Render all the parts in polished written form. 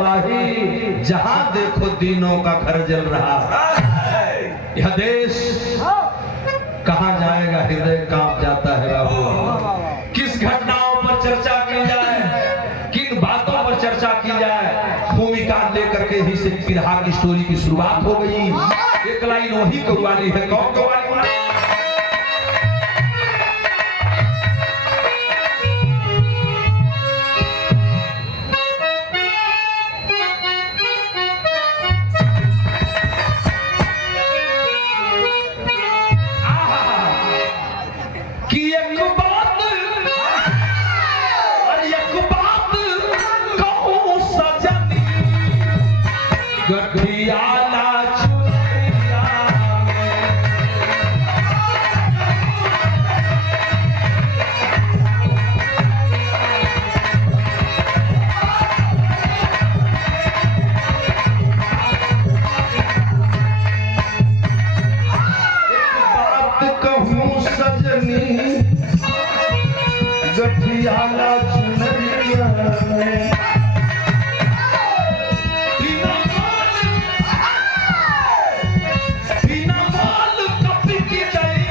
तबाही, जहां देखो दीनों का घर जल रहा। यह देश कहां जाएगा, हृदय कांप जाता है बाबू। किस घटनाओं पर चर्चा की जाए, किन बातों पर चर्चा की जाए। भूमिका लेकर के ही से बिरहा की स्टोरी की शुरुआत हो गई। एक लाइन वही कव्वाली है। कौन कव्वाली बोला? गठियाला चुनरिया में बिना माल कपी की गई।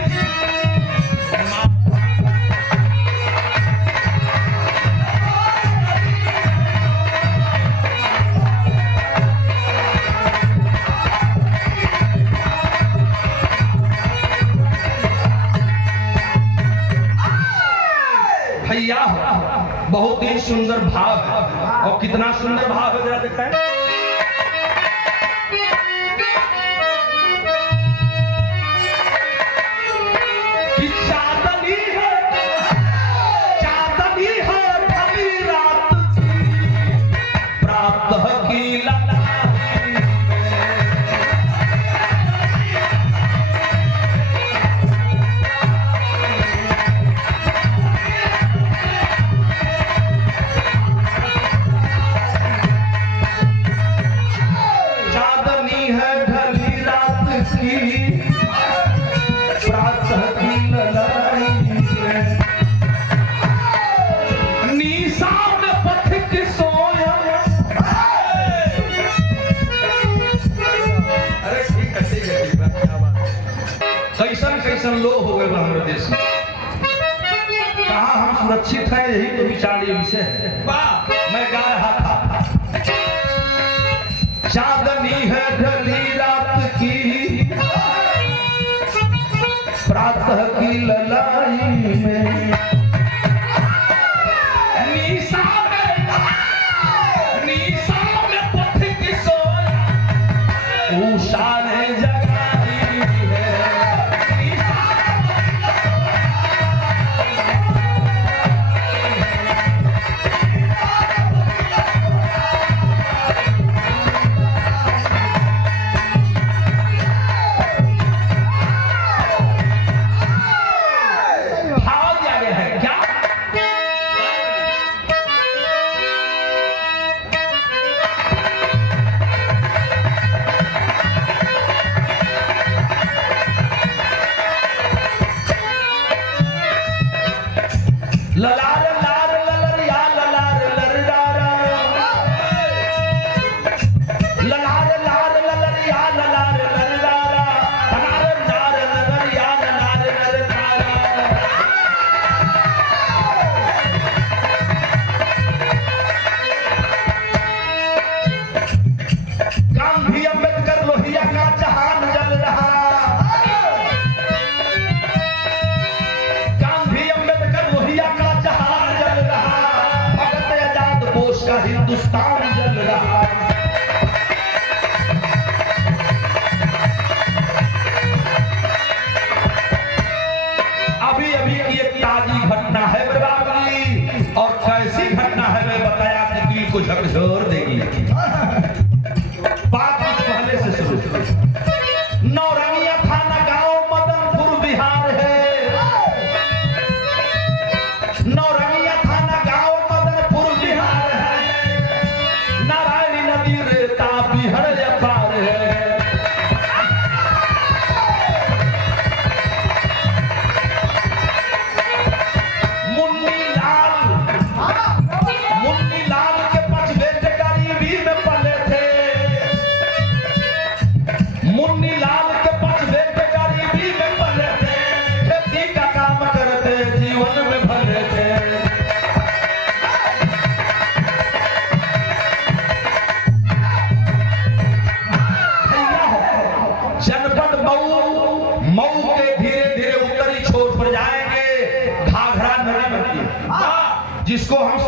भैया बहुत ही सुंदर भाव है। और कितना सुंदर भाव है, जरा देखते हैं। कि चांदनी है ढली रात की, प्रातः की ललाई में। प्रातः की ललाई में निशा में पथिक सोया। अरे ठीक है क्या बात। कैसन कैसन लोग हो गए हमारे देश में। कहाँ हम सुरक्षित हैं, यही तो विचार विषय है। मैं गा रहा था। चांदनी है ढली रात की, प्रातः की ललाई में निशा में पथिक सोया। उषा ने जगाई है।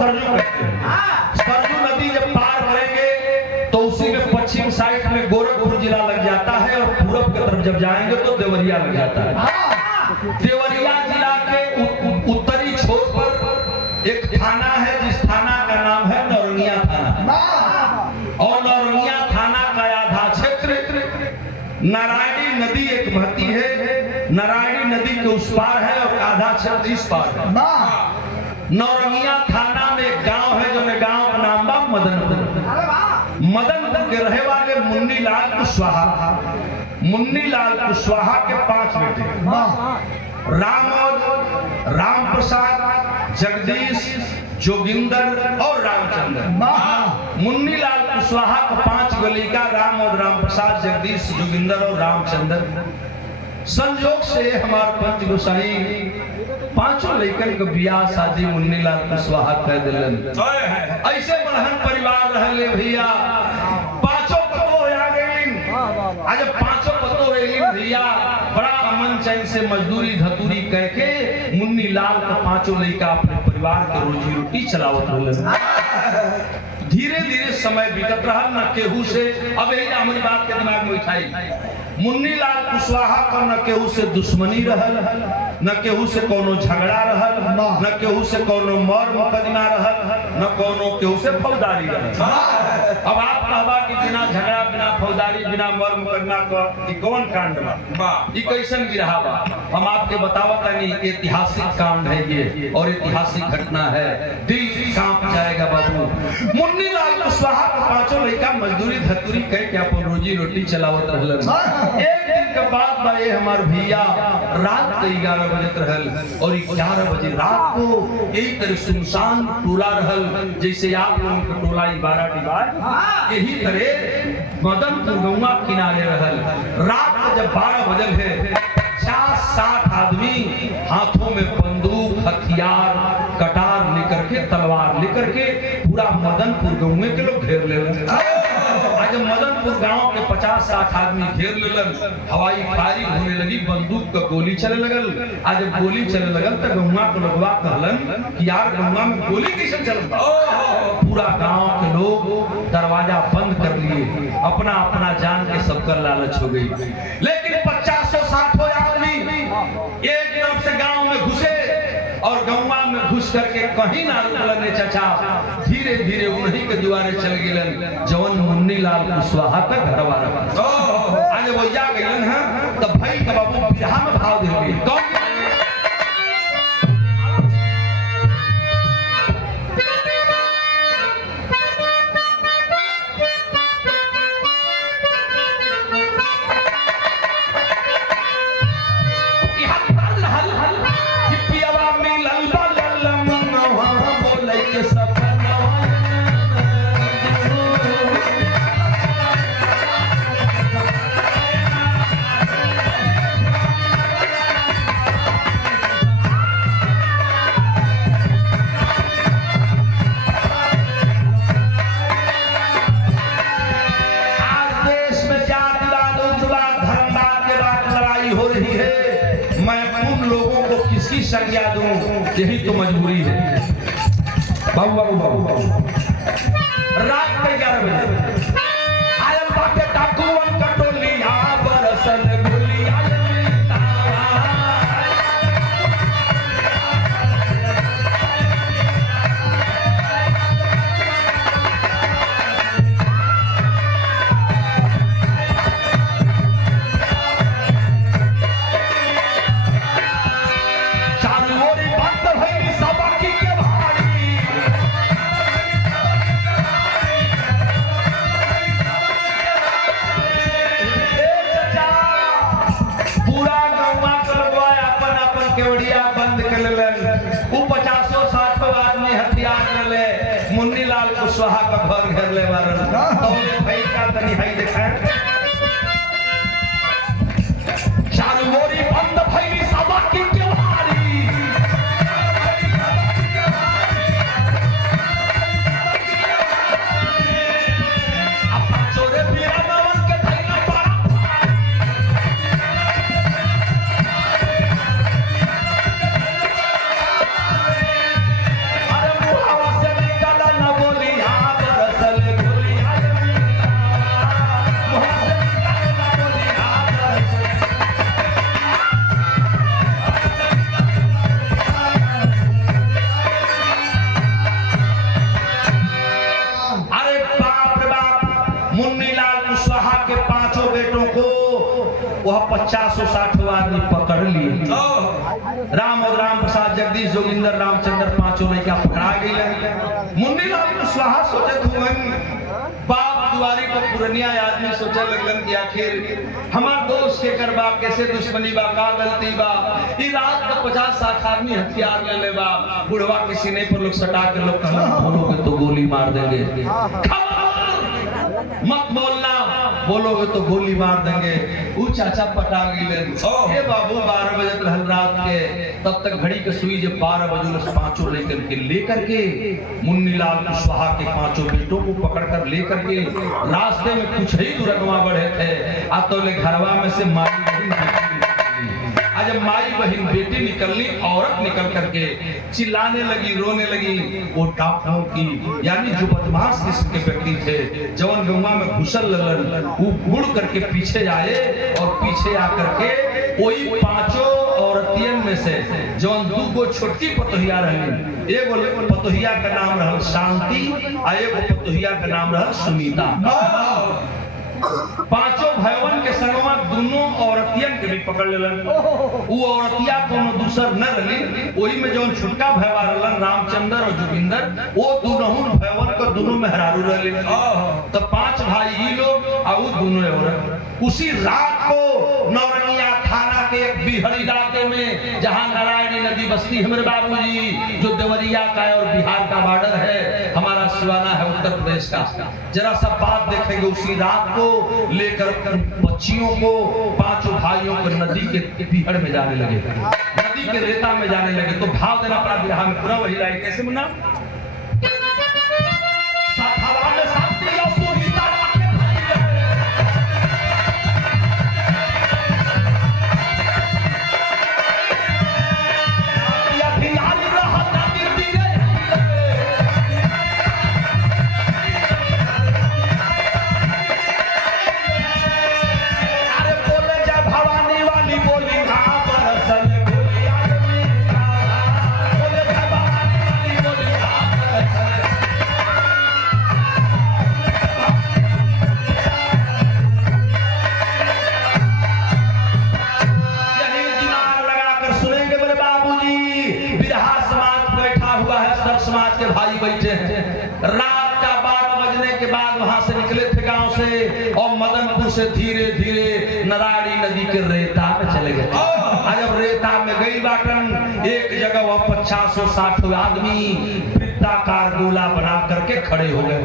सरजू कहते हैं। सरजू नदी जब पार करेंगे तो उसी में पश्चिम साइड में गोरखपुर जिला लग जाता है और पूरब की तरफ जब जाएंगे तो देवरिया लग जाता है। देवरिया जिला के उत्तरी छोर पर एक थाना है जिस थाना का नाम है नौरंगिया थाना, और नौरंगिया थाना का आधा क्षेत्र नारायणी नदी एक बहती है, नारायणी नदी के उस पार है और आधा क्षेत्र इस पार है। नौरंगिया थाना में एक गांव है जो गांव का नाम बा मदनपुर। मदनपुर के रहे वाले मुन्नीलाल कुशवाहा, मुन्नीलाल कुशवाहा के 5 बेटे राम प्रसाद, जगदीश, जोगिंदर और रामचंद्र। मुन्नीलाल कुशवाहा को 5 गो लड़का राम और राम प्रसाद, जगदीश, जोगिंदर और रामचंद्र। संजोग से हमारे पंच गोसाई 5 लड़कन के बियाह शादी मुन्नीलाल कुशवाहा कर दिलन। ऐसे बड़हन परिवार रहले भैया, 5 पतो आ गईन। आज 5 पतो रहीन भैया, बड़ा अमन चैन से मजदूरी धतूरी कह के मुन्नीलाल का 5 लड़का अपने परिवार के रोजी रोटी चलावत रहले। धीरे धीरे समय बीतत रहा, न केहू से अब यही हमारी बात के दिमाग में उठाई। मुन्नीलाल कुशवाहा का न केहू से दुश्मनी रहल, न केहू से कोनो झगड़ा रहल, न केहू से कोनो मर मुकदमा रहल, न कोनो केहू से फौजदारी रहल। अब आप कहबा कि बिना झगड़ा, बिना फौजदारी, बिना मर मुकदमा का ई कौन कांड बा, ई कैसन गिरहा बा? हम आपके बतावत नहीं, ऐतिहासिक कांड है ये और ऐतिहासिक घटना है, दिल कांप जाएगा बाबू। मुन्नीलाल कुशवाहा का 5 लड़का मजदूरी धतूरी कह के अपन रोजी रोटी चलावत रहलन। एक दिन के बाद बा ये हमार भैया रात के 11 बजे रहल और 11 बजे रात को एक तरह सुनसान टोला रहल, जैसे आप लोगों का टोला 12 डिवाइड, यही तरह मदनपुर गौवा किनारे रहल। रात को जब 12 बजल है, 50-60 आदमी हाथों में बंदूक, हथियार, कटार लेकर के, तलवार लेकर के पूरा मदनपुर गौवे के लोग घेर ले। आज मदनपुर गांव के 50-60 आदमी घेर लेलन, हवाई फायरिंग होने लगी, बंदूक का गोली चले लगल। आज जब गोली चले लगल तो गौवा के लोगवा कहलन कि यार गौवा में गोली कैसे चलता? पूरा गांव के लोग दरवाजा बंद कर लिए, अपना अपना जान के सबका लालच हो गई। लेकिन 50-60 आदमी एक तरफ से गांव में घुसे और गौवा में घुस करके कहीं ना रुकलन चाचा, धीरे धीरे उन्हीं के द्वारे चल गेलन जवन मुन्नीलाल कुशवाहा का घरवा रहा। आज वो जा गइलन हैं तब भाई का बाबू बिरहा में भाव देंगे कौन संज्ञा दूं, यही तो मजबूरी है। बाबू बाबू बाबू बाबू रात के 11 बजे आयल बाटे डाकुअन का टोलिया, बरसल गोलियां केवड़िया बंद कर लेलन। वो 50-60 आदमी हथियार ले मुन्नीलाल कुशवाहा का घर घेर ले बारन। तो भाई का तनी भाई देखा चालू मोरी बंद भई सबा की केवाड़ी, अब चोरे बीरावन के धैला पारा अरे मुहावा से वह 50-60 आदमी पकड़ लिए। राम और राम प्रसाद, जगदीश, जोगिंदर, रामचंद्र पांचों लड़का पकड़ा गई। मुन्नीलाल कुशवाहा सोचत हुए बाप दुआरी को पुरनिया आदमी सोचे लगलन कि आखिर हमार दोस्त के करबा कैसे दुश्मनी बा, का गलती बा। ई रात का 50-60 आदमी हथियार ले ले बा, बुढ़वा के सीने पर लोग सटा के लोग बोलोगे तो गोली मार देंगे, मत बोलना, बोलोगे तो गोली मार देंगे। वो चाचा पटा गए। ए बाबू 12 बजे रहल रात के, तब तक घड़ी के सुई जब 12 बजे पांचों लेकर के मुन्नीलाल कुशवाहा के पांचों बेटों को पकड़कर लेकर के रास्ते में कुछ ही दूरगवा बढ़े थे। अब तो ले घरवा में से माई बहन जब माई बहन बेटी निकलनी, औरत निकल करके चिल्लाने लगी, रोने लगी। वो डाकुओं की यानी जो बदमाश किस्म के व्यक्ति थे, जवन गंगा में घुसल ललन, वो मुड़ करके पीछे आए और पीछे आकर के कोई पांचों औरतियन में से जवन दो छोटकी पतोहिया रही, एगो पतोहिया का नाम रहल शांति और एगो पतोहिया का नाम रहल सुनीता। पांचों भयवन के संगमा दोनों औरतियन के भी पकड़ लेलन। वो औरतिया कोनो दूसर न रही, वही में जो छुटका भयवा रहलन रामचंद्र और जोगिंदर, वो दोनों भयवन को दोनों मेहरारू रहले। तो 5 भाई ही लोग और वो दोनों औरत। उसी रात को नौरंगिया थाना के एक बिहड़ इलाके में, जहां नारायणी नदी बसती, हमारे बाबूजी, जो देवरिया का और बिहार का बॉर्डर है, हमारा सिवाना है उत्तर प्रदेश का। जरा सा बात देखेंगे, उसी रात को लेकर बच्चियों को, पांचों भाइयों को नदी के बिहड़ में जाने लगे, नदी के रेता में जाने लगे। तो भाव देना पड़ा बिरहा में पूरा वही लाइन। कैसे मुन्ना? समाज के भाई बैठे हैं। रात का 12 बजने के बाद वहां से निकले थे गांव से और मदनपुर से धीरे धीरे नारायणी नदी के रेता में चले गए। जब रेता में गई बाटन, एक जगह वह 50-60 आदमी वृत्ताकार गोला बना करके खड़े हो गए।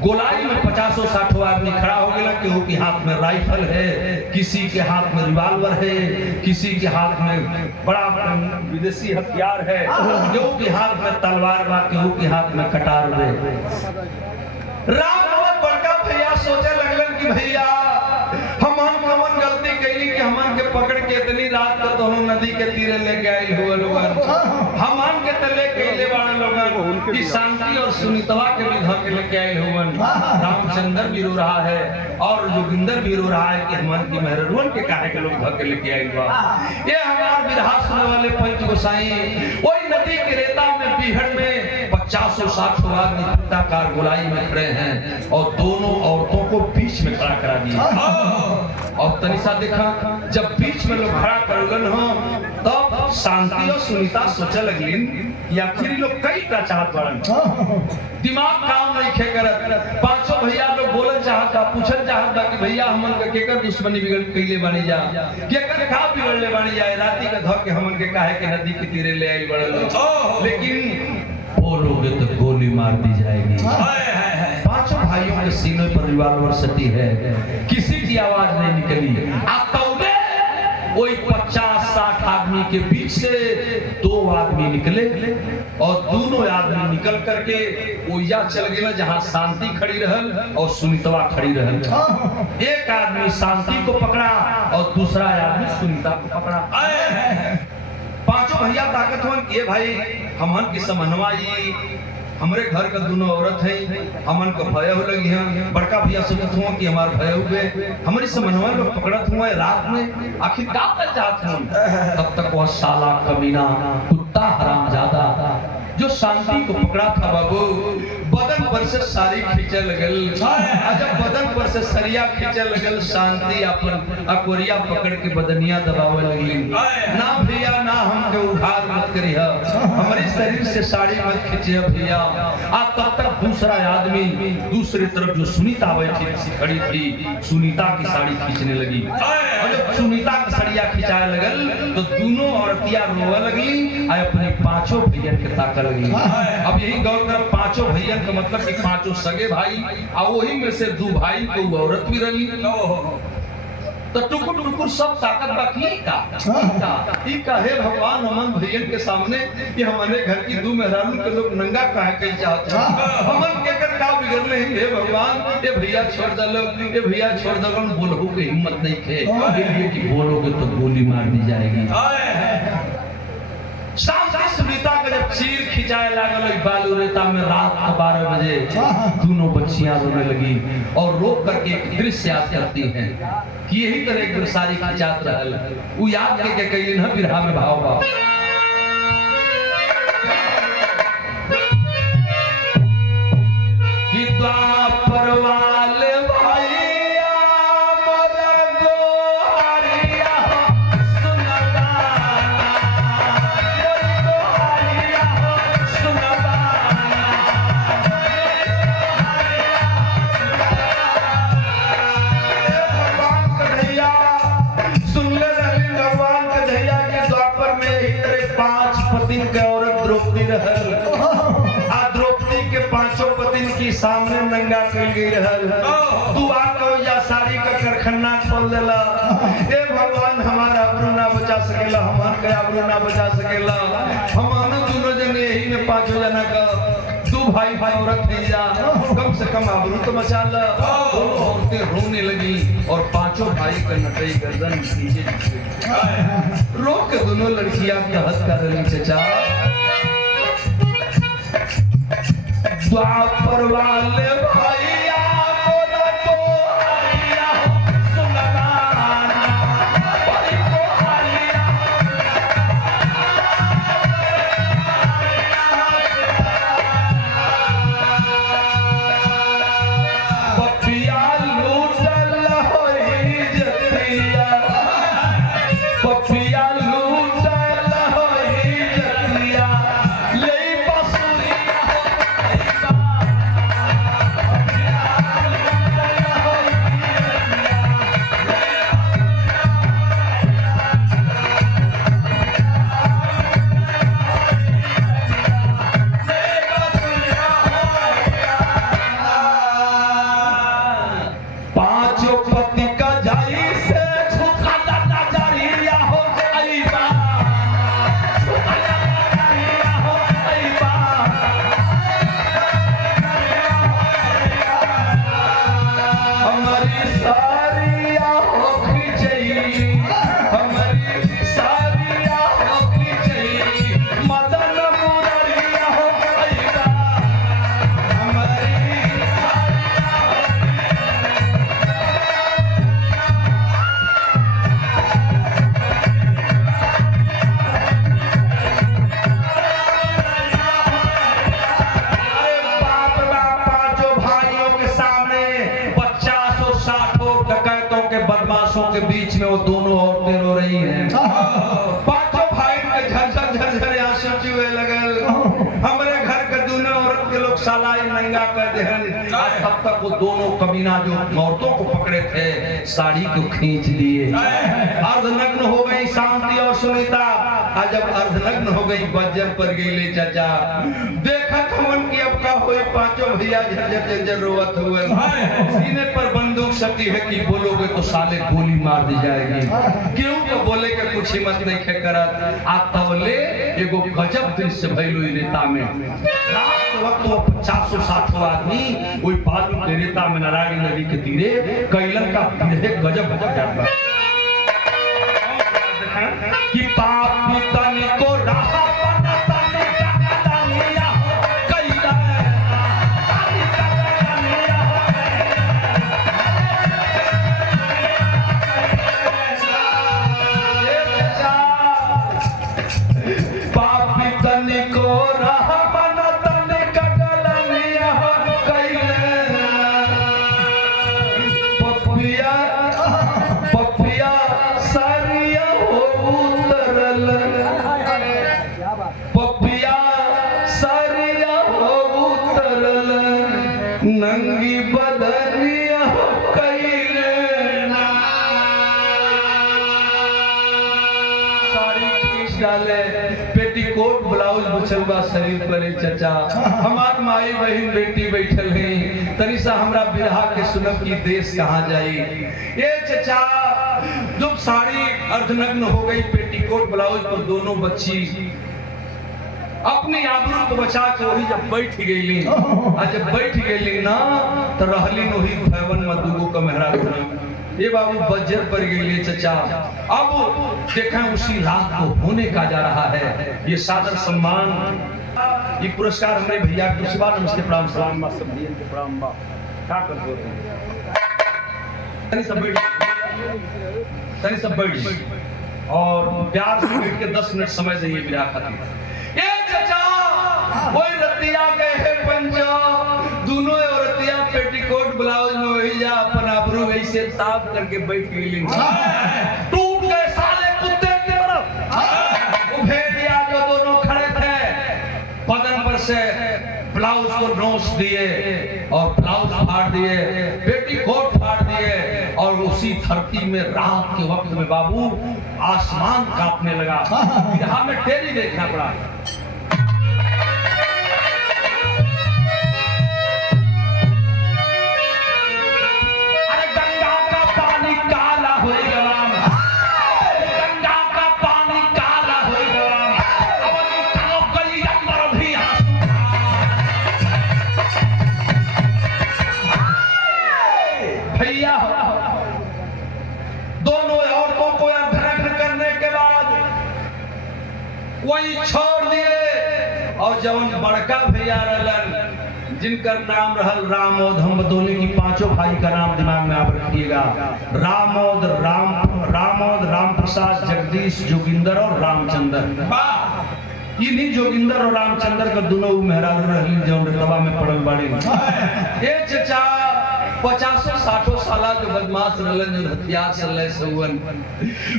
गोलाई में 50-60 आदमी खड़ा हो गया। केहू के हाथ में राइफल है, किसी के हाथ में रिवाल्वर है, किसी के हाथ में बड़ा विदेशी हथियार है, केहू के हाथ में तलवार बा, केहू के हाथ में कटार है। राम बड़का भैया सोचे लगलन कि भैया हमन कौन गलती कैली कि हमन के पकड़ के इतनी रात को दोनों नदी के तीरे ले गए हुए लोग, हमन के तले कैले वाले लोग की शांति और सुनीतवा के भी घर के लेके आए हुए। रामचंद्र भी रो रहा है और जोगिंदर भी रो रहा है कि हमन की मेहररुन के काहे के लोग घर के लेके आए हुआ। ये हमार विरहा सुनने वाले पंच गोसाई वही नदी के रेता में बिहड़ में 50-60 आदमी वृत्ताकार गोलाई में खड़े हैं और दोनों औरतों को बीच में खड़ा करा दिया। और तनिषा देखा, जब बीच में लोग खड़ा करलन हो तब शांति और सुनीता सोचे लगलिन कि आखिर लोग कई का चाहत बड़न, दिमाग काम नहीं खे करत। पांचों भैया लोग बोलल चाहता, पूछल चाहता कि भैया हमन के केकर दुश्मनी बिगड़ कैले बानी जा, केकर का बिगड़ले बानी जा, राती का धक के हमन के काहे के नदी के तीरे ले आई बड़ल। लेकिन बोलोगे तो गोली मार दी जाएगी। पांचों भाइयों के सीने पर रिवाल्वर सटी है, किसी की आवाज नहीं निकली। वही 50-60 आदमी के बीच से 2 आदमी निकले और दोनों आदमी निकल करके ओइया चल गए जहां शांति खड़ी रहल और सुनीतवा खड़ी रहल। एक आदमी शांति को पकड़ा और दूसरा आदमी सुनीता को पकड़ा। पांचों भैया ताकत हो कि भाई हमन की समन्वय हमरे घर का दोनों औरत है, हमन को भय हो लगी है। बड़का भैया सोचत हुआ कि हमार भय हुए, हमारी समन्वय लोग पकड़त हुआ रात में, आखिर क्या कर चाहते हैं। तब तक वह साला कमीना कुत्ता हरामजादा जो शांति को पकड़ा था बाबू, बदन पर से सारी खींचे लगल। जब बदन ऊपर से सरिया खींचे लगल, शांति अपन अकोरिया पकड़ के बदनिया दबावे लगली। ना भैया ना हमके उधार मत करिह, हमारे शरीर से साड़ी मत खींचे भैया। तब तक दूसरा आदमी दूसरी तरफ जो सुनीता बैठी खड़ी थी, सुनीता की साड़ी खींचने लगी। और जब सुनीता की सड़िया खिंचाए लगल तो दोनों औरतिया रोवे लगली और अपने पांचों भैयन के ताका लगली। अब यही गौर कर, पांचों भैयन का मतलब कि पांचों सगे भाई, और वही में से दो भाई को औरत भी रही। तो टुकुर टुकुर सब ताकत बाकी का हे भगवान, हमन भैयन के सामने कि हमारे घर की दो मेहरारू के लोग नंगा काहे के चाहते हैं, हमन के कर का बिगड़ले हैं। हे भगवान, ये भैया छोड़ दलो, ये भैया छोड़ दलो, बोलहु के हिम्मत नहीं थे, इसलिए कि बोलोगे तो गोली मार दी जाएगी। शाम की सुनीता का जब चीर खिंचाए लागल बालू रेता में रात 12 बजे दोनों बच्चियां रोने लगी और रो करके एक दृश्य याद करती हैं कि यही तरह एक सारी खिंचात रहल। वो याद के कइले न बिरहा में भाव बा कि द्वापर वाले भैया मोर गोहरिया सुनबाना, द्रौपदी के पांचों पतिन की सामने नंगा कर गई रहल। तू आको या साड़ी का करखन्ना खोल देला। ए भगवान, हमारा आबरू ना बचा सकेला, हमार के आबरू ना बचा सकेला। हम दोनों जने यही में पांचों जना का दो भाई भाई औरत है जा, कम से कम आबरू तो बचा ला। दोनों औरतें रोने लगी और पांचों भाई का नटई गर्दन नीचे रो के दोनों लड़कियां कहत कर रही चचा, द्वापर वाले भैया मोर गोहरिया सुनबाना, बड़ी गोहरिया पपिया लूटल होई जतिया, पपिया लूटल होई जतिया, ले बसुरिया के बीच में वो दोनों औरतें रो रही हैं। पांचों भाई के झरझर झरझर आंसू चुए लगल। हमारे घर के दोनों औरत के लोग सालाई नंगा कर देहन। तब तक वो दोनों कमीना जो औरतों को पकड़े थे साड़ी को खींच लिए। अर्धनग्न हो गई शांति और सुनीता। आज जब अर्धनग्न हो गई बज्जर पर गई ले चाचा, देखा हमन की अब का हुए पांचों भैया झरझर झरझर रोवत हुए। सीने पर बंदूक सटी है कि बोलोगे तो साले गोली मार दी जाएगी। क्यों तो बोले के कुछ हिम्मत नहीं खे करत। आतवले एगो गजब दृश्य भइलो ई रेता में। रात वक्त वो 50-60 आदमी कोई बालू के रेता में नारायण नदी के तीरे कैलन का गजब गजब जाता कि पापी तन को रहा पपिया पपिया सारिया हो उतरल, पपिया सारिया हो उतरल, नंगी बदनिया कइले ना। साड़ी खींच डाले, पेटीकोट ब्लाउज बुचलबा शरीर पर चचा। हमार माई बहन बेटी बैठल है, तनी सा हमरा बिरहा के सुनब की देश कहाँ जाई। ये चचा जब साड़ी अर्धनग्न हो गई, पेटीकोट ब्लाउज पर दोनों बच्ची अपनी आबरू को बचा के वही जब बैठ गई, और जब बैठ गई ना तो रहली वही भवन में दूगो कमेहरा ये बाबू बज्जर पर गई चचा। अब देखा उसी रात को होने का जा रहा है ये सादर सम्मान, ये पुरस्कार हमारे भैया दूसरा नमस्ते प्रणाम सलाम सब भैया के प्रणाम बा क्या करते हो तनी सब बैठ और प्यार से बैठ के 10 मिनट समय दे ये मेरा खातिर। ए चचा कोई रतिया गए पंजा दोनों औरतिया पेटीकोट ब्लाउज में वही जा अपन आबरू ऐसे ताप करके बैठ गई। टूट गए साले कुत्ते की तरफ। वो भेड़िया जो दोनों खड़े थे बदन पर से ब्लाउज को नोच दिए और ब्लाउज फाड़ दिए, पेटीकोट फाड़ दिए और उसी धरती में रात के वक्त में बाबू आसमान कांपने लगा। यहाँ में टेरी देखना पड़ा। दोनों औरतों को अर्धनग्न करने के बाद वही छोड़ दिए और जवन बड़का भैया रहलन जिनकर नाम रहल रामोद, हम बतौले की पांचों भाई का नाम दिमाग में आप रखिएगा। रामोद, राम प्रसाद, जगदीश, जोगिंदर और रामचंद्र। इन्हीं जोगिंदर और रामचंद्र का दोनों मेहरारू रहली जौन रतवा में पड़ल बाड़ी। ए चचा 50-60 साला जो बदमाश रहलन जो हथियार चले सवन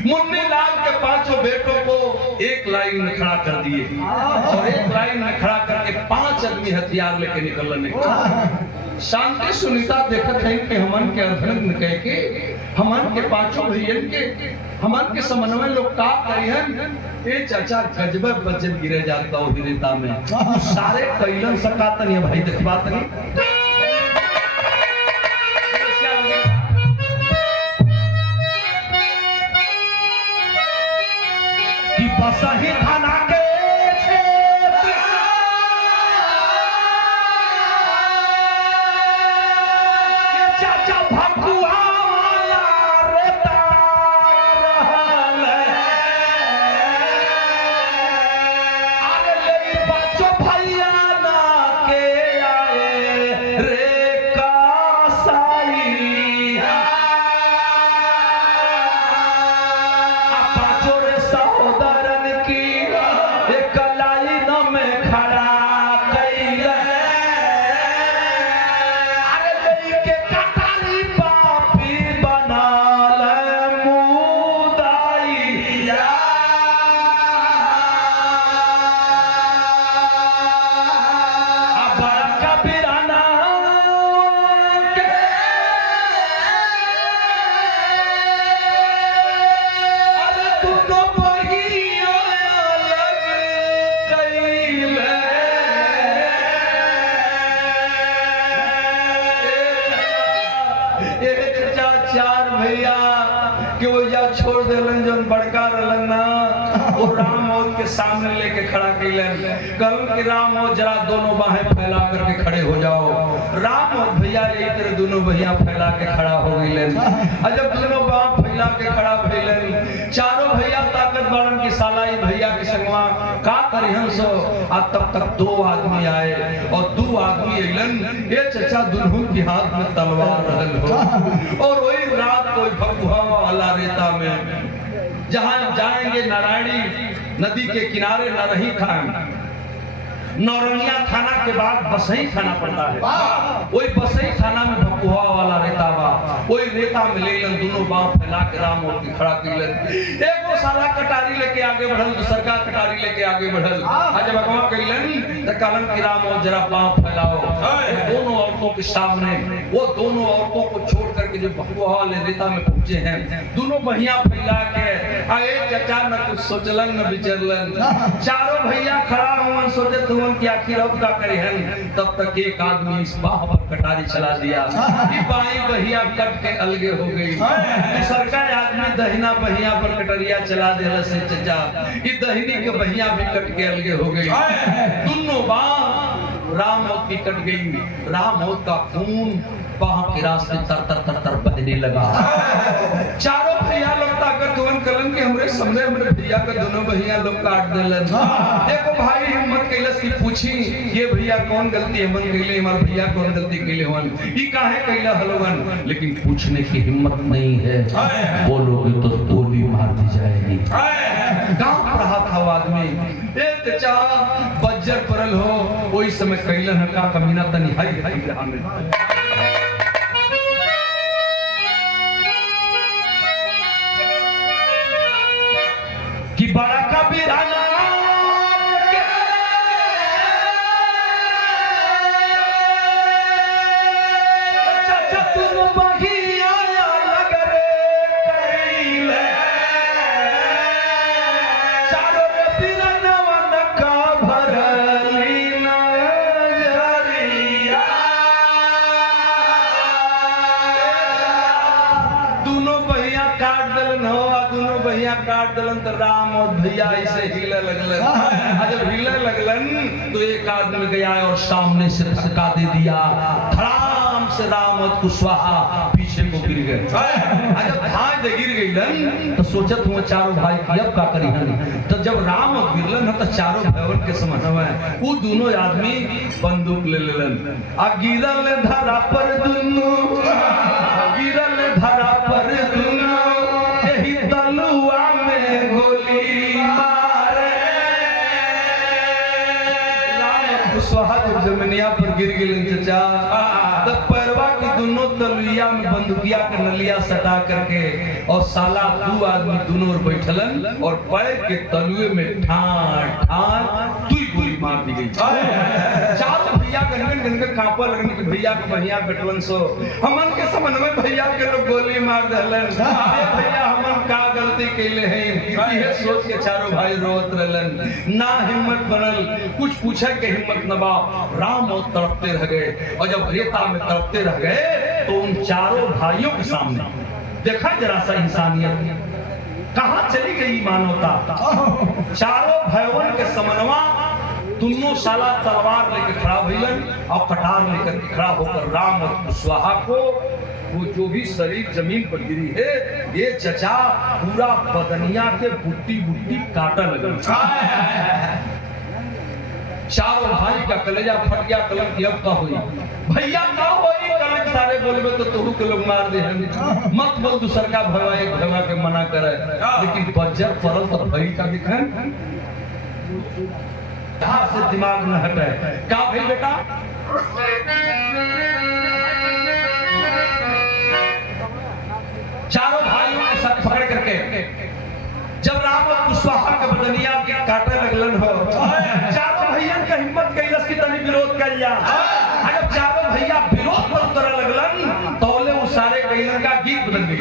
मुन्नी लाल के पांचों बेटों को एक लाइन में खड़ा कर दिए और एक लाइन में खड़ा करके 5 आदमी हथियार लेके निकलने। शांति सुनीता देखत है कि हमन के अर्धनग्न कह के हमन के पांचों भैयन के हमन के समन्वय लोग का करिहन। ए चाचा गजबे बचन गिरे जाता हो हिरिता में सारे कैलन सकातन ये भाई देखबात नहीं कि बसही थाना के चाचा भकुआ वाला रेता रहल अरे ले बच्चों भैया ना के आए रे कासाई पांचों रे सहोदरन की एक लाइन में खड़ा कैले अरे लेके कटारी पापी बनाल मुदाइया बड़का बिराना के अरे दोनों बहिया अलग कैले एक चार भैया के वो जा छोड़ देलन जौन बड़का रहलन ना वो राम और के सामने लेके खड़ा कैलन कहलन कि राम और जरा दोनों बाहें फैला करके खड़े हो जाओ। राम और भैया एक तरह दोनों भैया फैला के खड़ा हो गइलन। और जब दोनों बाह फैला के खड़ा भइलन चारों भैया ताकत बारन की सालाई भैया के संगवा का करिहन सो आ तब तक 2 आदमी आए और 2 आदमी अइलन। ये चचा दुल्हन के हाथ में तलवार रहल हो और वही रात कोई भगुआ वाला रेता में जहां जाएंगे नारायणी नदी के किनारे नरही खान नौरंगिया थाना के बाद बसई थाना पड़ता है। वही बसई थाना में भकुआ वाला रहता बा कोई रेता में लेलन दोनों बाप फैला के राम और की खड़ा किलन। एगो साला कटारी लेके आगे बढ़ल, दूसर का कटारी लेके आगे बढ़ल। आज भगवान कहिलन त कहलन कि राम और जरा बाप फैलाओ। दोनों औरतों के सामने वो दोनों औरतों को छोड़ करके जो बकुआ ले रेता में पहुंचे हैं, दोनों बहिया फैला के आए चचा न कुछ सोचलन न विचरलन। चारों भैया खड़ा हुआ सोचत हुआ कि आखिर अब का करे हैं। तब तक एक आदमी इस बाह पर कटारी चला दिया कि बाई बहिया कट के अलगे हो गई। दूसर का आदमी दहिना बहिया पर कटरिया चला देला से चचा कि दहिनी के बहिया भी कट के अलगे हो गई। दोनों बाह राम की कट गई। राम का खून बाह के रास्ते तर तर तर तर बहने लगा। चारों भैया लोग ताकत धोन कलन के हमरे सामने हमरे भैया के दोनों भैया लोग काट देलन। देखो भाई हिम्मत कैलस की पूछी ये भैया कौन गलती हमन कैले, हमार भैया कौन गलती कैले हवन, ई काहे कैला हलवन। लेकिन पूछने की हिम्मत नहीं है, बोलोगे तो गोली मार दी जाएगी। गांव रहा था वो आदमी ए चचा बज्जर परल हो वही समय कैलन का कमीना तनी हाई हाई रहा में कि बड़ा कबीराना चाचा तुम बहिया लगर कैले चारों रे बिरनवन का भरली नजरिया। दोनों बहिया काट दलन हो, दोनों बहिया काट दलन तो राम और भैया ऐसे हिले लगलन। जब हिले लगलन तो एक आदमी गया और सामने से धक्का दे दिया, धड़ाम से राम और कुशवाहा पीछे को गिर गए। जब भाई दे गिर गईलन तो सोचत हुआ चारों भाई की अब का करी हन। तो जब राम और गिरलन तो चारों भाइयों के समझ में वो दोनों आदमी बंदूक ले लेलन। आ गिरल धरा पर दुनु, गिरल धरा पर दुनु यही तलुआ में गोली मारे। राम कुशवाहा जब जमीनिया पर गिर गए चचा तब पैरवा की दोनों तलुआ में बंदूकिया के नलिया सटा करके और साला दो आदमी दोनों ओर बैठलन और पैर के तलुए में ठान ठान दुई गोली मार दी गई। चारों भैया गनगन गनगन कांपा लगन कि भैया के भैया बेटवन सो हमन के समझ में भैया के लोग गोली मार दहलन। ए भैया हमन का गलती कैले हैं ये सोच के चारों भाई रोत रहलन। ना हिम्मत बनल, कुछ पूछे के हिम्मत न बा। राम और तड़पते रह गए और जब रेता में तड़पते रह गए तो उन चारों भाइयों के सामने देखा जरा सा इंसानियत कहां चली गई मानवता। चारों भाइयों के समनवा दोनों साला तलवार लेकर खड़ा भइलन और कटार लेकर खड़ा होकर राम और कुशवाहा को वो जो भी शरीर जमीन पर गिरी है ये चचा पूरा बदनिया के बुट्टी बुट्टी काटा लगन। चारों भाई का कलेजा फट गया। कलम की अब का हुई भैया ना होई कलम सारे बोलबे तो तोहू के लोग मार दे हैं। मत बोल दूसर का भवा एक भवा के मना करे, लेकिन बज्जर परल तो भई का दिखन यहां से दिमाग न हटे। का भाई बेटा चारों भाइयों ने सर पकड़ करके जब राम और कुशवाहा के बदनिया के काटे लगलन हो चारों भैया के हिम्मत कैलस की तनी विरोध कर जा। जब चारों भैया विरोध पर उतर लगलन तौले वो सारे कैलन का गीत बदल गई।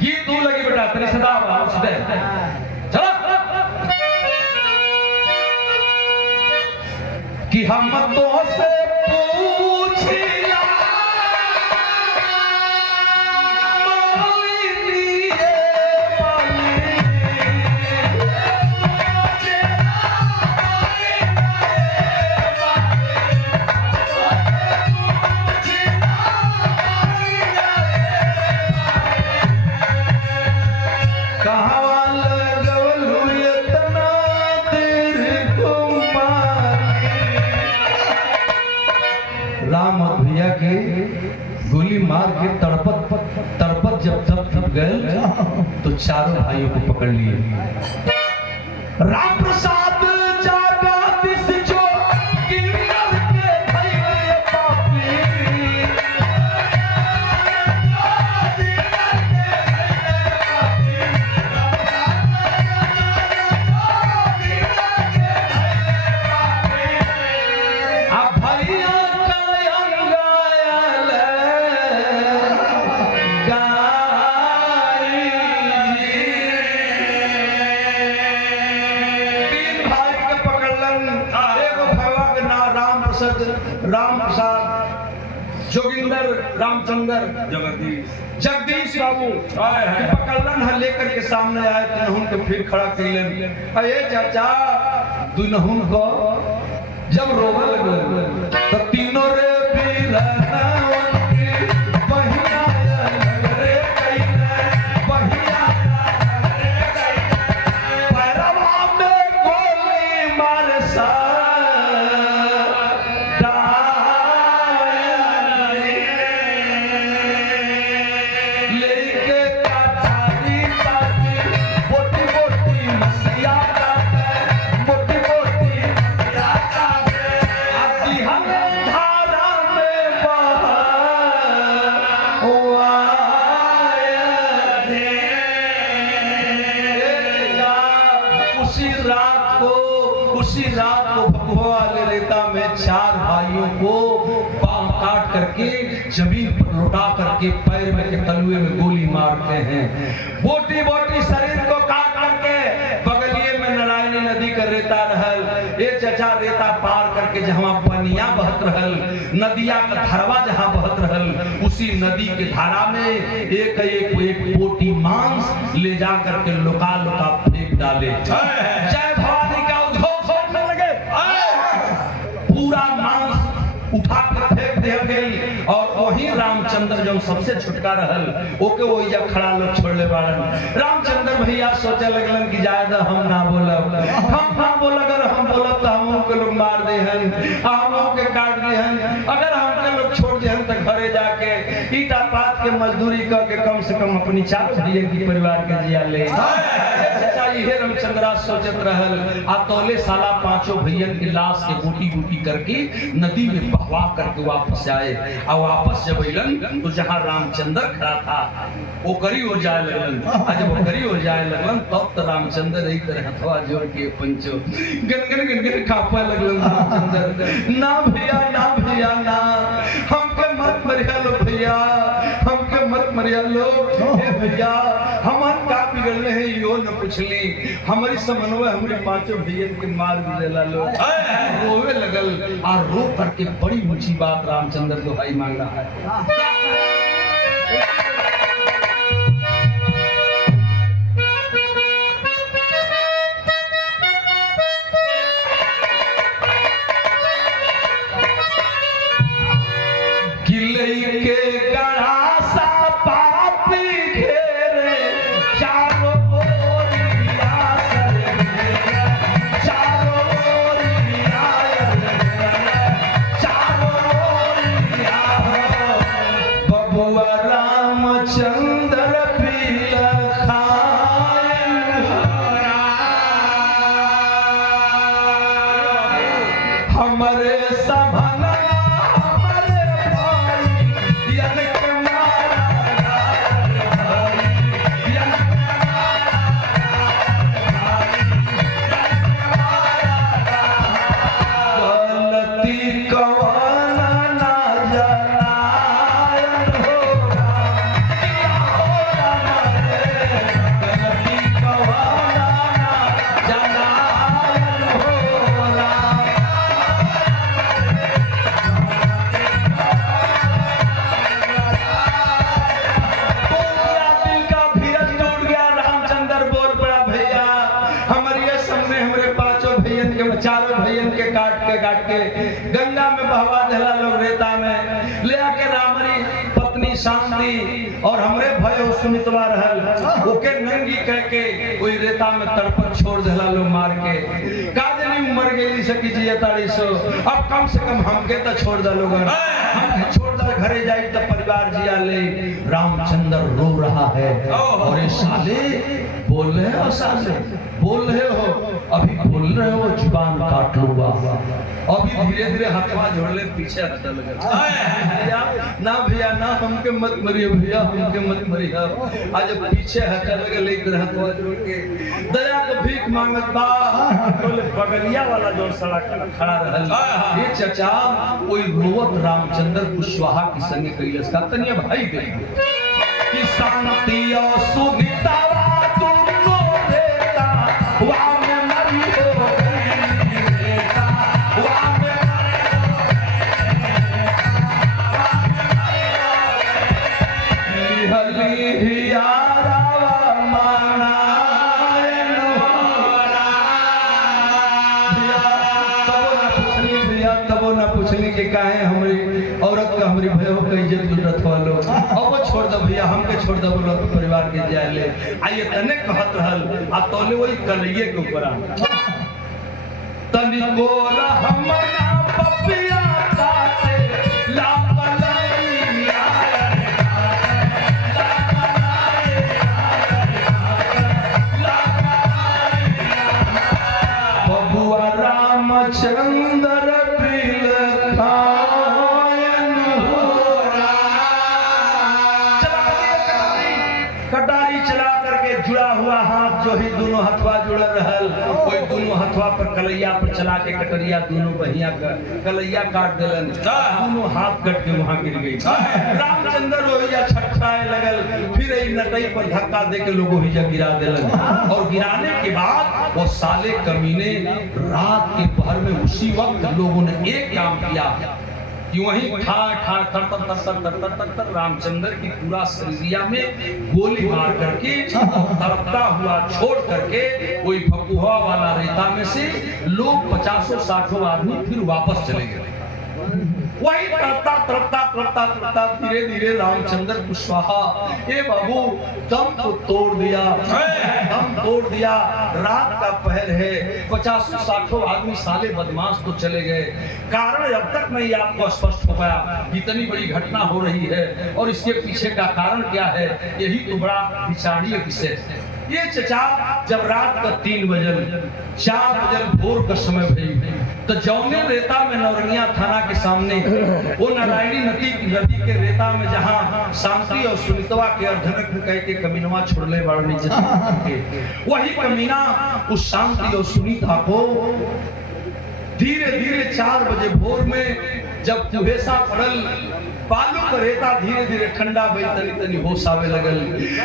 गीत तू लगी बेटा तेरी सदा चलो कि हम तो से पूछिया राम और भैया के गोली मार के तड़पत जब थक गए तो चारों भाइयों को पकड़ लिए। राम प्रसाद जागा दिस जो किन्नर के भइले पापी, अब भैया राम प्रसाद, जोगिंदर, रामचंद्र, जगदीश बाबू पकड़लन है, लेकर के सामने आए दुनहुन के फिर खड़ा कर अये चाचा दुनहुन को जब रोवे लगल तो तीनों रे उसी रात को भगवा वाले रेता में चार भाइयों को बाल काट करके जमीन पर लौटा करके पैर में के तलुए में गोली मारते हैं। बोटी बोटी शरीर को काट करके बगलिए में नारायणी नदी का रेता रहल, ये चचा रेता पार करके जहाँ पनिया बहत रहल, नदिया का धरवा जहाँ बहत रहल, उसी नदी के धारा में एक एक एक बोटी मांस ले जा करके लुका लुका फेंक डाले। जय भवानी का उद्योग होने लगे, पूरा मांस उठा कर फेंक दिया गई। और वही रामचंद्र जो सबसे छुटका रहल ओके वही जब खड़ा लोग छोड़ले बाड़न। रामचंद्र भैया सोचे लगलन कि ज्यादा हम ना बोलब, हम ना बोल, अगर हम बोलब तो हम के लोग मार दे हन, हम के काट दे हन, अगर हम के लोग छोड़ दे हन तो घरे जाके ईटा पात के मजदूरी करके कम से कम अपनी चार भैया की परिवार के जिया ले। ये रामचंद्रा सोचत रहल आ तोले साला पांचों भैयन की लाश के बूटी बूटी करके नदी में बहवा करके वापस आए। और वापस जब अइलन तो जहाँ रामचंद्र खड़ा था वो करी हो जाए लगलन। जब वो करी हो जाए लगलन तब तो रामचंद्र एक तरह हथवा जोड़ के पंचो गनगन गनगन कांपे लगलन। रामचंद्र ना भैया ना भैया ना, हमके मत मरिया लो भैया, हमके मत मरिया लो। हे भैया हमन का बिगड़ले है यो न पूछली, हमारी समन्वय हमारी पांचों भैया के मार दिला लो। रोवे लगल और रो करके बड़ी ऊंची बात रामचंद्र दुहाई मांग रहा है। किले के गढ़ा सा पापी घेरे चारों ओरिया चारों ओरिया चारों ओरिया बबुआ रामचंद्र भी लखाए हमारे सभन चारों भैयन के काट के गंगा में बहवा देला लोग रेता में ले आके रामरी पत्नी शांति और हमरे भयो सुमितवा रहल ओके नंगी कह के कोई रेता में तड़पत छोड़ देला लोग मार के। नहीं उम्र गई सकी जिया ताड़ी सो, अब कम से कम हमके तो छोड़ दा लोग, हम छोड़ दा घरे जाए तो परिवार जिया ले। रामचंद्र रो रहा है और ये साले बोल रहे हो, साले बोल रहे हो, अभी बोल रहे हो जुबान काट लूंगा। अभी धीरे धीरे हथवा जोड़ ले, पीछे हट लगा ना भैया ना हमके मत मरिए भैया, हमके मत मरिए। आज पीछे हट लगे लेकर हथवा जोड़ के दया को भीख मांगत बा। बोले बगलिया वाला जो सड़क खड़ा रहल, ये चचा कोई रोवत रामचंद्र कुशवाहा की संगे कैलस का तनिया भाई दे कि शांति और सुनीतावा तुमनो देता वा में मरी हो देता वा में हली यारा माना तबो ना पूछली कि काहे हमारी औरत का हमारी भयो का इज्जत लुटत वालो। अब वो छोड़ दो भैया, हमके छोड़ दो बोलो तो परिवार के जाए ले। आइए तने कहत रहल आ तोले वही कलइए के ऊपर तनी गोरा हमरा पपिया ताते ला पलैया बबुआ रामचंद्र कटारी चला करके जुड़ा हुआ हाथ जो ही दोनों हथवा जुड़ल रहल, कोई दोनों हथवा पर कलैया पर चला के कटरिया दोनों बहिया का कलैया काट देलन, दोनों हाथ कट के वहां गिर गई। रामचंद्र रोहिया छटपटाए लगल, फिर ई नटई पर धक्का दे के लोगों ही गिरा देलन। और गिराने के बाद वो साले कमीने रात के पहर में उसी वक्त लोगों ने एक काम किया कि वहीं तर रामचंद्र की पूरा शरीरिया में गोली मार करके तड़पता हुआ छोड़ करके कोई फकुहा वाला रेता में से लोग 50-60 आदमी फिर वापस चले गए। वही तड़पता धीरे धीरे रामचंद्र कुशवाहा ए बाबू दम को तोड़ दिया, दम तोड़ दिया। रात का पहर है, 50-60 आदमी साले बदमाश तो चले गए। कारण अब तक नहीं आपको स्पष्ट हो पाया, इतनी बड़ी घटना हो रही है और इसके पीछे का कारण क्या है, यही तो बड़ा विचारणीय विषय है। ये चचा जब रात का 3 बजल 4 बजल भोर का समय भई तो जौने रेता में नौरंगिया थाना के सामने वो नारायणी नदी के रेता में जहाँ शांति और सुनीतवा के अर्धनक कह के कमीनवा छोड़ले बाड़नी वही कमीना उस शांति और सुनीता को धीरे धीरे 4 बजे भोर में जब कुहेसा पड़ल, बालू का रेता धीरे धीरे ठंडा भई, तनी तनी होश आवे लगल।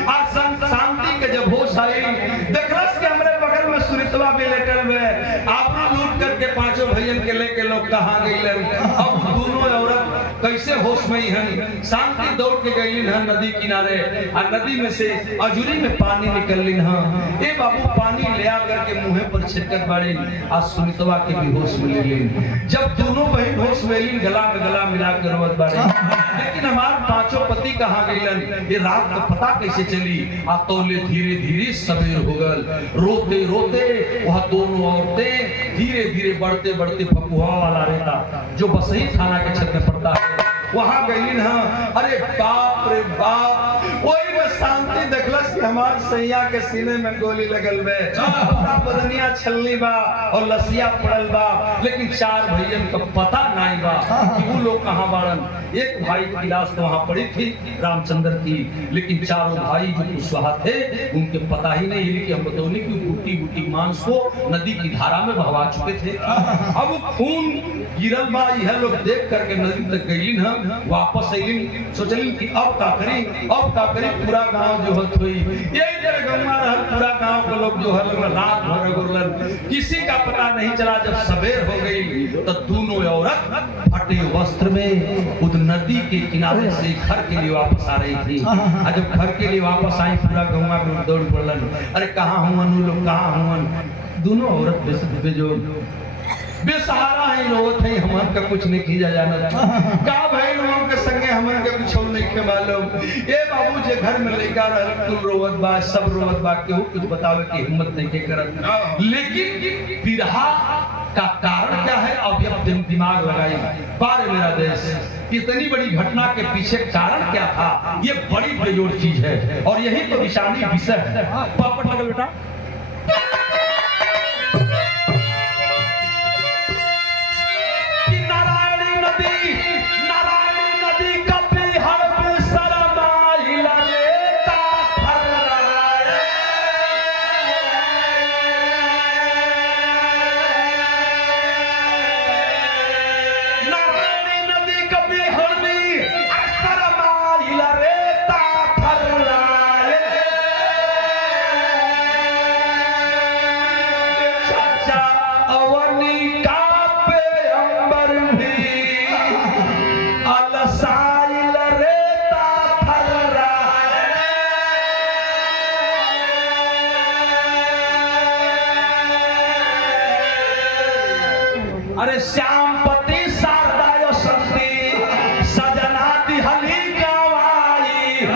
आज शांति के जब होश आई देखलस कि हमरे बगल में सुनीतवा भी लेटल में आपना लूट करके 5 भैयन के लेके लोग कहां गइलन। अब दोनों औरत कैसे होश में हन, शांति दौड़ के गइलिन हन नदी किनारे, आ नदी में से अजूरी में पानी निकललिन हन। ए बाबू पानी ले आ करके मुंहे पर छिड़कत बाड़ी, आज सुनीतवा के भी होश में लेलिन। जब दोनों बहन होश में लेलिन गला में गला मिला कर रोवत बाड़ी, लेकिन हमार 5 पति कहां गइलन, ये रात का पता कैसे चली। आ तौले धीरे धीरे सवेर हो गल, रोते रोते वह दोनों औरतें धीरे धीरे बढ़ते बढ़ते फकुहा वाला रेता जो बसही थाना के छत में पड़ता है वहां गइलिन। हाँ अरे बाप रे बाप, वही में शांति देखलस कि हमार सैया के सीने में गोली लगल बे, बदनिया छलनी बा और लसिया पड़ल बा, लेकिन 4 भैयन का पता नहीं बा कि वो लोग कहां बाड़न। एक भाई की लाश तो वहां पड़ी थी रामचंद्र की, लेकिन चारों भाई जो कुशवाहा थे उनके पता ही नहीं, लेकिन हम बतौनी कि बूटी बूटी मांस को नदी की धारा में बहवा चुके थे। अब खून गिरल बा, यह लोग देख करके नदी तक गइलिन हम, वापस अइलिन, सोचलिन कि अब का करी, अब का करी। पूरा गांव जो होत हुई यही तरह गंगा रहल, पूरा गांव के लोग जो हल रात भर गुरलन, किसी का पता नहीं चला। जब सवेर हो गई तो दोनों औरत फटे वस्त्र में उस नदी के किनारे से घर के लिए वापस आ रही थी। जब घर के लिए वापस आई पूरा गंगा में दौड़ पड़लन, अरे कहाँ हुवन लोग, कहाँ हुवन। दोनों औरत जो बेसहारा है लोग थे, हमन का कुछ नहीं किया जाना का भाई लोगों के संगे हमन के कुछ नहीं के मालूम। ए बाबू जे घर में लेकर रहल कुल रोवत बा, सब रोवत बा, केहू कुछ बतावे की हिम्मत नहीं के करत। लेकिन बिरहा का कारण क्या है? अब दिमाग लगाई। बारे मेरा देश, इतनी बड़ी घटना के पीछे कारण क्या था? ये बड़ी बेजोड़ चीज है और यही तो निशानी विषय है। पापड़ लगा बेटा। नारायणी नदी कभी हर शरमाइला लेता नारायणी नदी कभी हर शरमाइला रेता फर्राए। चाचा अवनी का पे अंबर भी अलसाइल रेता फर्राए। अरे श्यामपति शारदाय शक्ति सजना दिहली गवाई।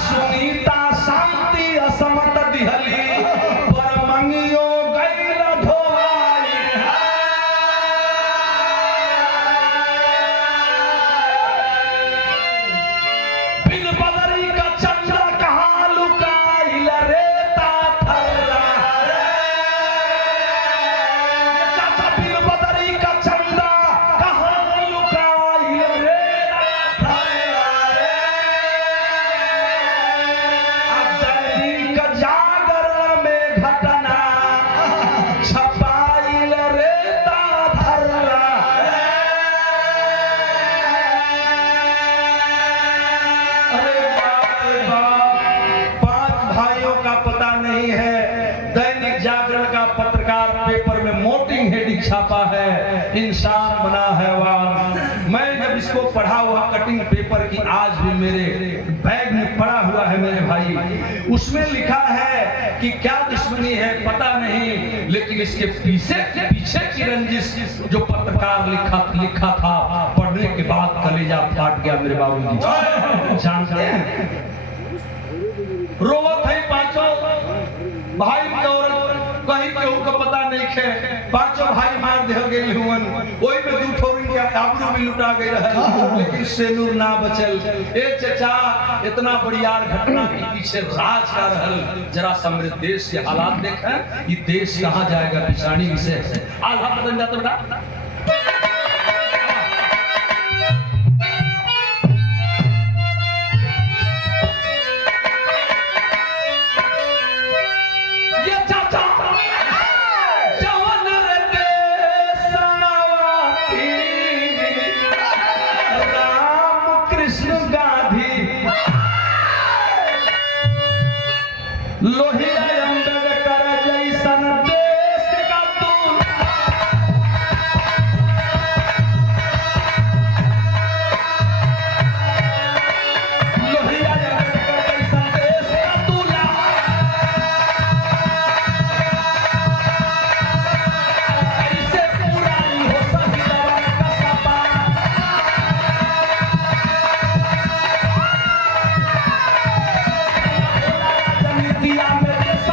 सुनीता शांति असमत दिहली पर मंगियो गैल धोवाई। बिन बदरी का चंद्र कहाँ लुकाइल रेता फर्रा। चाचा बिन बदरी का चंद्र कहाँ लुकाइल रेता फर्रा। दैनिक जागरण में घटना छपाइल रेता फर्रा। अरे बाप रे बाप, 5 भाइयों का पता नहीं है। दैनिक जागरण का पत्रकार पेपर में मोटिंग हेडिंग छापा है, इंसान बना हैवान। मैं जब इसको पढ़ा हुआ कटिंग पेपर की आज भी मेरे बैग में पड़ा हुआ है मेरे भाई। उसमें लिखा है कि क्या दुश्मनी है पता नहीं, लेकिन इसके पीछे की रंजिश जो पत्रकार लिखा था, पढ़ने के बाद कलेजा फाट गया मेरे बाबूजी। जानते हैं रोवत है पांचों भाई के औरत, कहीं केहू का पता नहीं है। पांचों भाई मार दे गई हुवन, ओई में 2 ठोरी के आबरू भी लुटा गई रहल, लेकिन सेनूर ना बचल। ए चचा, इतना बड़ियार घटना के पीछे राज का रहल। जरा समृद्ध देश के हालात देखें, ये देश कहां जाएगा पिछाड़ी विषय है। आल्हा बदल जाता बेटा। ये चाचा जवन रे सनावाती राम कृष्ण गांधी लोहिया अम्बेडकर जैसन देश का दूत। लोहिया अम्बेडकर जैसन देश का दूल्हा। ऐसे पूरा ही हो संविधान का सपना। राजनीतिया में देश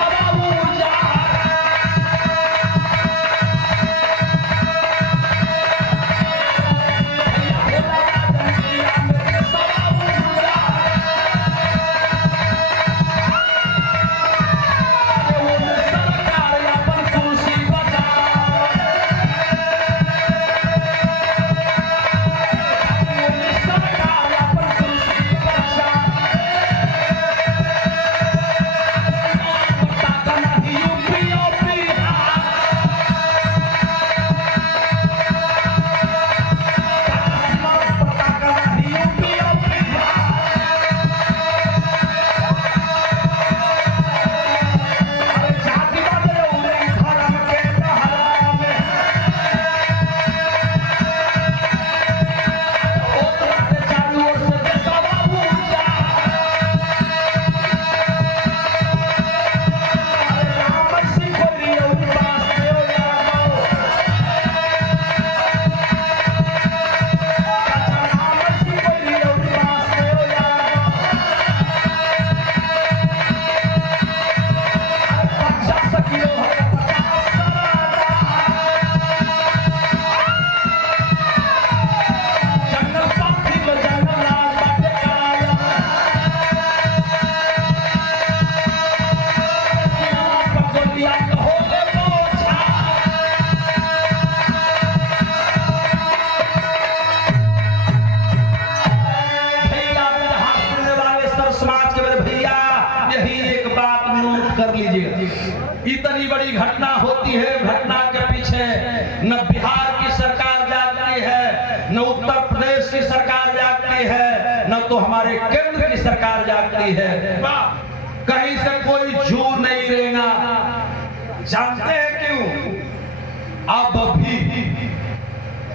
बात नोट कर लीजिए। इतनी बड़ी घटना होती है, घटना के पीछे न बिहार की सरकार जागती है, न उत्तर प्रदेश की सरकार जागती है, न तो हमारे केंद्र की सरकार जागती है। कहीं से कोई झूठ नहीं रहेगा। जानते हैं क्यों? अब भी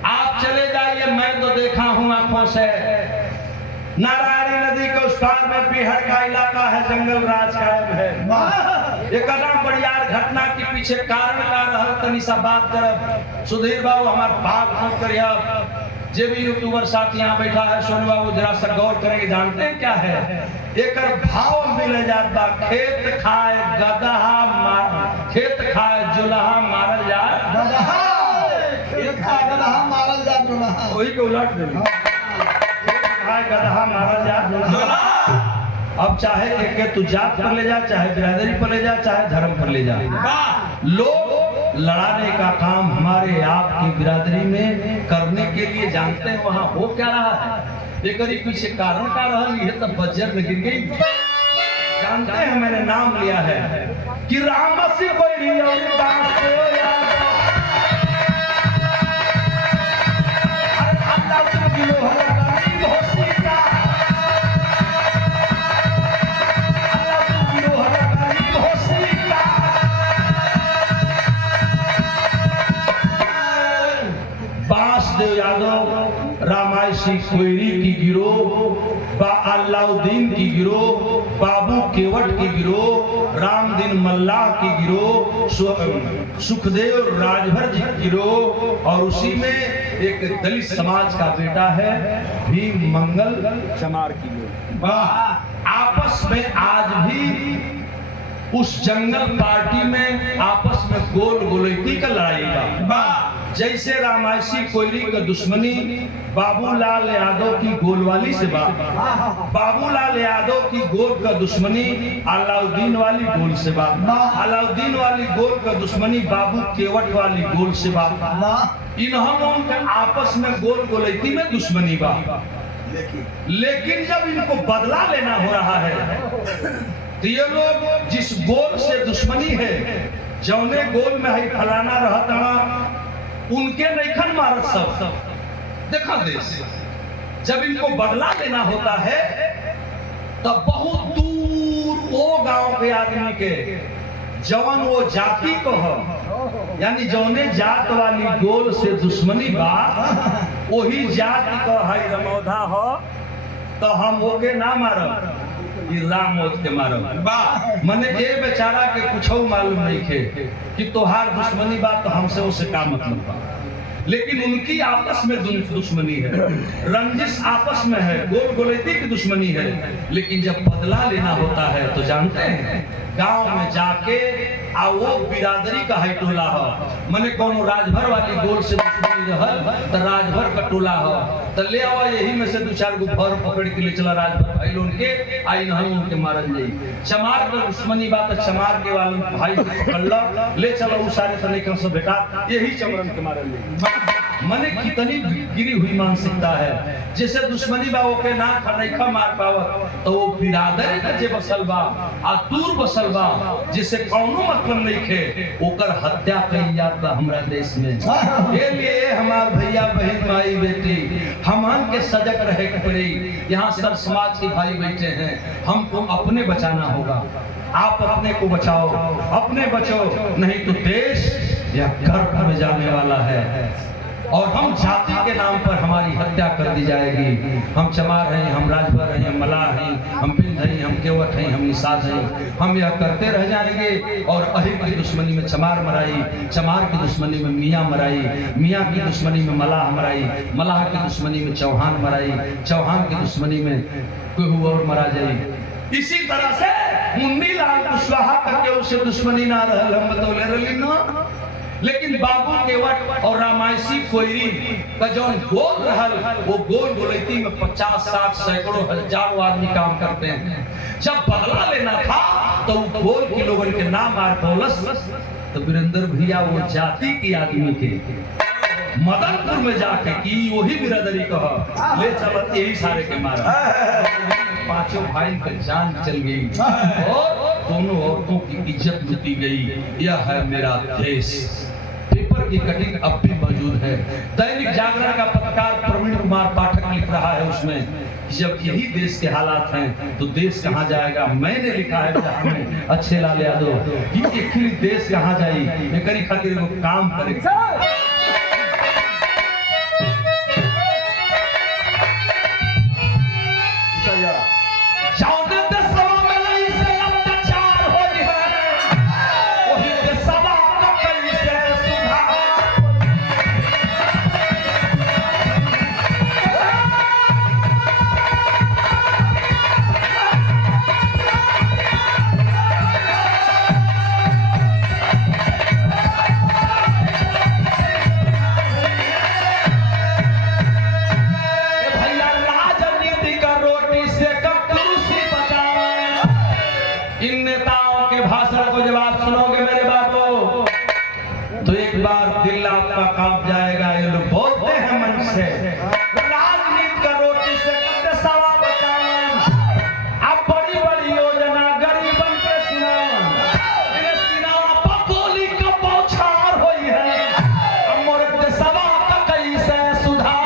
आप चले जाइए, मैं तो देखा हूं आंखों से, नारायणी नदी के उस पार में बिहार का इलाका है, जंगल राज कायम है। एक कदम बड़ियार घटना के पीछे कारण का रहल तनी सा बात करब। सुधीर बाबू हमार बात न करिए, जे भी यूट्यूबर साथ यहाँ बैठा है, सोनू बाबू जरा सा गौर करेंगे। जानते हैं क्या है? एक भाव मिले जाता, खेत खाए गदहा मार, खेत खाए जुलहा मारल जाए, खेत खाए गदहा मारल जाए जुलहा, वही के उलट दे, खेत खाए गदहा मारल जाए जुलहा। अब चाहे एक तू जात पर ले जा, चाहे बिरादरी पर ले जा, चाहे धर्म पर ले जा, लोग लड़ाने का काम हमारे आपकी बिरादरी में करने के लिए जानते हैं वहां हो क्या रहा है। एक पीछे कारण का रहा है, तब बजर में गिर गई। जानते हैं मैंने नाम लिया है कि राम से कोई वासुदेव यादव, रामायसी कोयरी की गिरोह, अलाउद्दीन की गिरोह, बाबू केवट की गिरोह, रामदीन मल्लाह की गिरोह, सुखदेव राजभर जी की गिरोह, और उसी में एक दलित समाज का बेटा है भीम मंगल चमार की गिरोह। आपस में आज भी उस जंगल पार्टी में आपस में गोल गोलैती का लड़ाई बा। जैसे रामायसी कोयरी का दुश्मनी बाबूलाल यादव की गोलवाली से बा, बाबूलाल यादव की गोल का दुश्मनी अलाउद्दीन वाली गोल से बा, अलाउद्दीन वाली गोल का दुश्मनी बाबू केवट वाली गोल से बा। इन्होंने उनके आपस में गोल गोलैती में दुश्मनी बा। लेकिन जब इनको बदला लेना हो रहा है तो ये लोग जिस गोल से दुश्मनी है, जौने गोल में है फलाना रहता, उनके नैखन मारत सब देखा देश। जब इनको बदला लेना होता है तब बहुत दूर वो गांव के आदमी के जवन वो जाति को हो, यानी जौने जात वाली गोल से दुश्मनी बा, वही जाति को है रमौधा हो, तो हम वो के ना मारब, राम के मारब। मने ये बेचारा के कुछ मालूम नहीं थे कि तोहार दुश्मनी बात तो हमसे उसे का मतलब बा, लेकिन उनकी आपस में दुश्मनी है, रंजिश आपस में है, गोल गोलैती की दुश्मनी है। लेकिन जब बदला लेना होता है तो जानते हैं गांव में जाके आ वो बिरादरी का है टोला हो, मने कोनो राजभर वाली गोल से दुश्मनी रहल तो राजभर का टोला हो, तो ले आवा यही में से दो चार गो भर पकड़ के ले चला राजभर भाई लोग के आई नहीं उनके मारल जाई। चमार का दुश्मनी बात, चमार के वाले भाई को पकड़ लो, ले चलो उस सारे तने के सब बेटा यही चमरन के मारल जाई। मने कितनी गिरी हुई मानसिकता है। जैसे दुश्मनी बा ओके ना खनैखा मार पावत, तो वो बिरादरी का जे बसल बा आ दूर बसल बा, जिसे कौनो मतलब नहीं खे, ओकर हत्या कई जात बा हमरा देश में। ये लिए हमार भैया बहन माई बेटी हमन के सजग रहे के पड़ी। यहाँ सब समाज के भाई बैठे हैं, हमको अपने बचाना होगा। आप अपने को बचाओ, अपने बचो, नहीं तो देश या गर्भ में जाने वाला है और हम जाति के नाम पर हमारी हत्या कर दी जाएगी। हम चमार हैं, हम राजभर हैं, हम मलाह हैं, हम पिंड हैं, हम केवट हैं, हम निषाद हैं। हम यह करते रह जाएंगे और अहिर की दुश्मनी में चमार मराई, चमार की दुश्मनी में मियाँ मराई, मियाँ की दुश्मनी में मलाह मराई, मलाह की दुश्मनी में चौहान मराई, चौहान की दुश्मनी में कोई और मरा जाए। इसी तरह से मुन्नी लाल कुशवाहा करके उससे दुश्मनी ना रहल, हम बतौले रही ना। लेकिन बाबू केवट और रामायसी कोयरी का जो गोल रहल, वो गोल गोलैती में 50, 60, सैकड़ों, हजारों आदमी काम करते हैं। जब बदला लेना था तो गोल के लोगों के नाम मार पौलस, तो वीरेंद्र भैया वो जाति की आदमी थे मदनपुर में जाके की वही बिरादरी कहा ले चल, यही सारे के मारा, पांचों भाई का जान चल गई। और दोनों औरतों की इज्जत लूटी गई। यह है मेरा देश। पेपर की कटिंग अब भी मौजूद है। दैनिक जागरण का पत्रकार प्रवीण कुमार पाठक लिख रहा है उसमें, जब यही देश के हालात हैं तो देश कहाँ जाएगा। मैंने लिखा है हमें अच्छे लाल यादव कि आखिर देश कहाँ जाई, एकरी खातिर वो काम करे। इन नेताओं के भाषण को जब आप सुनोगे मेरे बाबू, तो एक बार दिल आपका कांप जाएगा। ये लोग बोलते हैं मन से, राजनीति का रोटी से कब सवा बचावन, अब बड़ी बड़ी योजना गरीबन के सुनावन, इन्हें सिनावा पकोली का बौछार होई है, अब मोरे सवा का कैसे सुधार।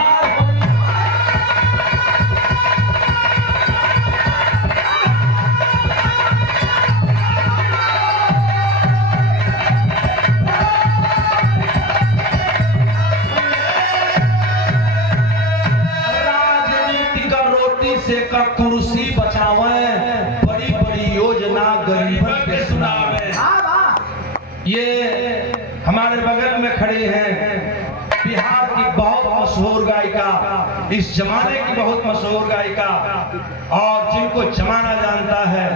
से का कुर्सी बचावे, बड़ी बड़ी योजना गरीबन के सुनावे। ये हमारे बगल में खड़ी हैं बिहार की बहुत मशहूर गायिका, इस जमाने की बहुत मशहूर गायिका, और जिनको जमाना जानता है,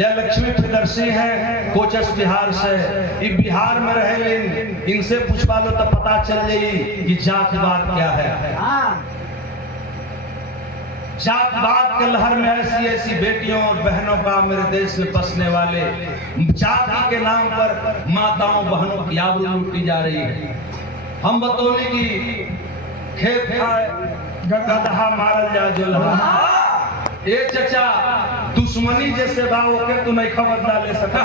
यह लक्ष्मी प्रियदर्शी है कोचस बिहार से। ये बिहार में रहे, इनसे पूछवा लो तो पता चल जाए कि जातिवाद क्या है। जातवाद के लहर में ऐसी ऐसी बेटियों और बहनों का मेरे देश में बसने वाले, जाति के नाम पर माताओं बहनों की आबरू लूटी जा रही है। हम बतौली की खेत खाए गदहा मारल जा जो लहा। एक चचा दुश्मनी जैसे बा ओके तो नहीं खबर ना ले सका,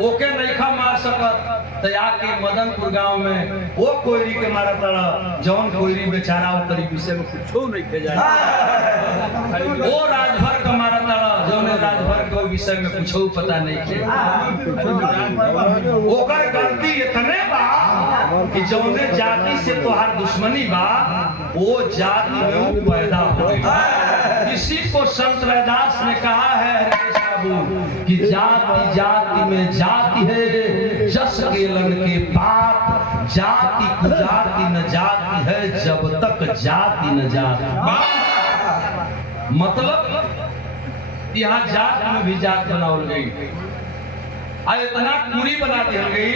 ओके नहीं खा मार सकत, तया के मदनपुर गांव में वो कोयरी के मारा तड़ा, जौन कोयरी बेचारा वो करीब से कुछ नहीं थे जाए, वो राजभर का मारा तड़ा, जौन राजभर के विषय में कुछ पता नहीं थे। ओकर गलती इतने बा कि जौने जाति से तोहार दुश्मनी बा, वो जाति में वो पैदा हो गई। इसी को संत रैदास ने कहा है कि जाति जाति में जाति है, जस केलन के पाप, जाति कुजाति न जाति है, जब तक जाति न जाति। मतलब यहाँ जात में भी जात बनावल गई, इतना पूरी बना दी गई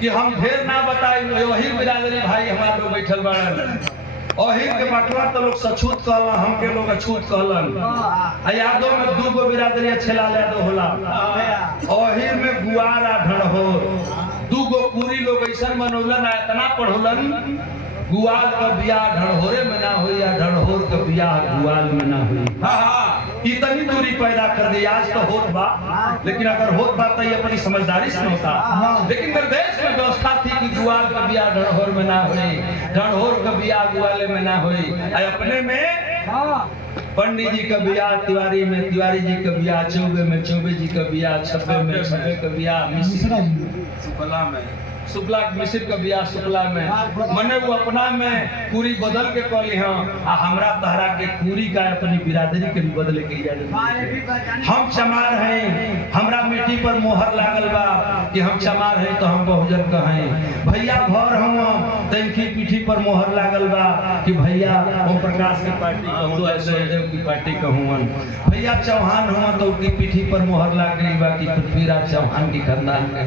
कि हम ढेर ना बताए। वही बिरादरी भाई हमारे लोग बैठल बाड़न, ओहिर के बटवा तो लोग सछूत कहलन, हमके लोग अछूत कहलन। यादों में दू गो बिरादरी छेला यादव होला, ओहिर में गुआरा ढड़होर, दू गो पूरी लोग ऐसा मनौलन, इतना पढ़ोलन गुआल का बियाह ढड़होरे में ना हुई या ढड़होर का बियाह गुआल में ना हुई। इतनी दूरी पैदा कर दी। आज तो होत बा, लेकिन अगर होत बा तो ये अपनी समझदारी से होता। लेकिन मेरे देश में व्यवस्था थी कि गुआल का बियाह ढड़होर में ना हुई, ढड़होर का बियाह गुआले में ना हुई। अपने में पंडित जी का बियाह तिवारी में, तिवारी जी का बियाह चौबे में, चौबे जी का बियाह छब्बे में, छब्बे का बियाह शुक्ला में, शुक्ला मिश्र का बियाह शुक्ला में। मने वो अपना में पूरी बदल के कहली हाँ, हमरा तहरा के पूरी का अपनी बिरादरी के भी बदले के हम चमार हैं, हमरा मिट्टी पर मोहर लागल बा कि हम चमार हैं तो हम बहुजन कहें। भैया भर हम तनकी पीठी पर मोहर लागल बा कि भैया ओम प्रकाश की पार्टी कहूँ, देव की पार्टी कहूँ। भैया चौहान हुआ तो उनकी पीठी पर मोहर लाग गई बा कि पृथ्वीराज चौहान की खानदान में।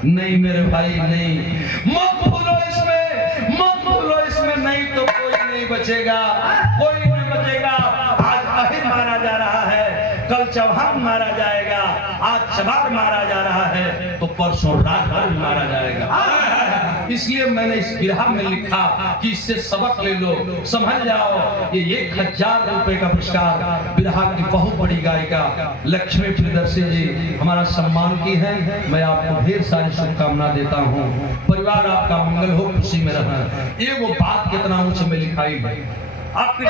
नहीं मेरे भाई नहीं, मत भूलो इसमें, मत भूलो इसमें, नहीं तो कोई नहीं बचेगा, कोई नहीं बचेगा। आज अहिर मारा जा रहा है, कल चौहान मारा जाएगा, आज चमार मारा जा रहा है तो परसों राजभर मारा जाएगा। इसलिए मैंने इस बिरहा में लिखा कि इससे सबक ले लो, समझ जाओ। ये 1000 रुपए का पुरस्कार बिरहा की बहुत बड़ी गायिका लक्ष्मी प्रियदर्शी जी हमारा सम्मान की है। मैं आपको ढेर सारी शुभकामना देता हूँ। परिवार आपका मंगल हो, खुशी में रहना। ये वो बात कितना ऊंच में लिखाई है आपने